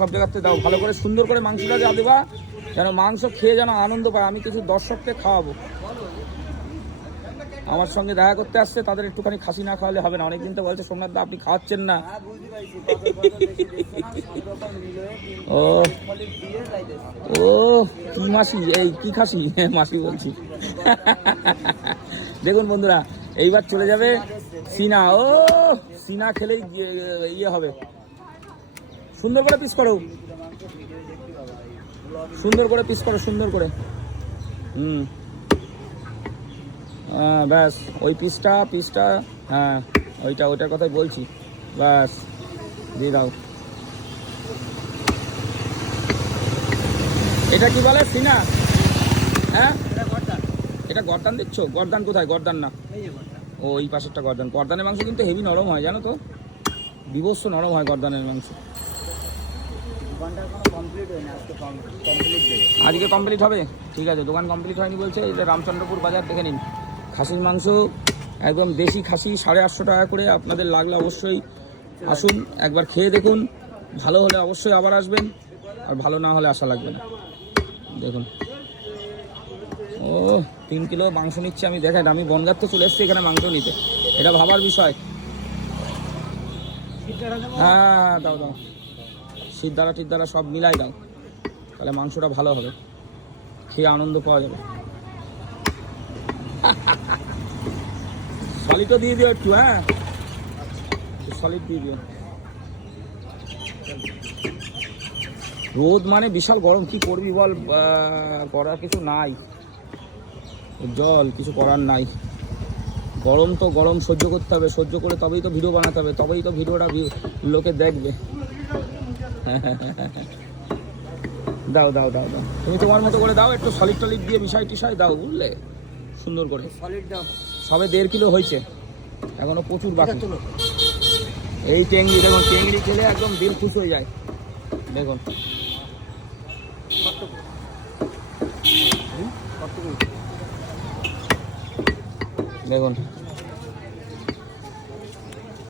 সব জায়গাতে দাও, ভালো করে সুন্দর করে মাংসটা যা দেবা, যেন মাংস খেয়ে যেন আনন্দ পায়। আমি কিছু দর্শককে খাওয়াবো, আমার সঙ্গে দেখা করতে আসছে, তাদের একটুখানি খাসি না খাওয়ালে হবে না। অনেকদিন তো বলছে সোমনাথ দা আপনি খাওয়াচ্ছেন না। ও ও কি মাসি, এই কি খাসি মাসি বলছি। দেখুন বন্ধুরা, এইবার চলে যাবে সিনা। ও সিনা খেলেই ইয়ে হবে। সুন্দর করে পিস করো, সুন্দর করে পিস করো, সুন্দর করে। হ্যাঁ ব্যাস, ওই পিসটা হ্যাঁ ওইটার কথাই বলছি। ব্যাস দিয়ে দাও। এটা কি বলে সিনা? হ্যাঁ এটা গর্দান দিচ্ছ? গর্দান কোথায়? গর্দান না, ও এই পাশেরটা গর্দান। গর্দানের মাংস কিন্তু হেভি নরম হয় জানো তো, বিভৎস নরম হয় গর্দানের মাংস। আজকে কমপ্লিট হবে? ঠিক আছে, দোকান কমপ্লিট হয়নি বলছে। এটা রামচন্দ্রপুর বাজার, দেখে নিন খাসির মাংস, একদম দেশি খাসি, 850 টাকা করে। আপনাদের লাগলে অবশ্যই আসুন, একবার খেয়ে দেখুন, ভালো হলে অবশ্যই আবার আসবেন, আর ভালো না হলে আসা লাগবে না। দেখুন ও 3 কিলো মাংস নিচ্ছে, আমি দেখাই, আমি বনগাঁ তো চলে এসেছি এখানে মাংস নিতে, এটা ভাবার বিষয়। হ্যাঁ দাও দাও, সিদ্ধারা টিদ্দারা সব মিলাই দাও, তাহলে মাংসটা ভালো হবে, খেয়ে আনন্দ পাওয়া যাবে। সলিডও দিয়ে দিও একটু, হ্যাঁ সলিড দিয়ে দিও। রোদ মানে বিশাল গরম, কি করবি বল, করার কিছু নাই, জল কিছু করার নাই। গরম তো গরম সহ্য করতে হবে, সহ্য করে তবেই তো ভিডিও বানাতে হবে, তবেই তো ভিডিওটা লোকে দেখবে। দাও দাও দাও দাও, তুমি তোমার মতো করে দাও, একটু সলিড টলিড দিয়ে বিষয় টিষয় দাও, বুঝলে, সুন্দর করে। সলিড দাও। সবে 1.5 কিলো হয়েছে, এখনো প্রচুর বাকি। এই টেংরি দেখুন, টেংরি খেলে একদম দিল খুশ হয়ে যায়। দেখুন দেখুন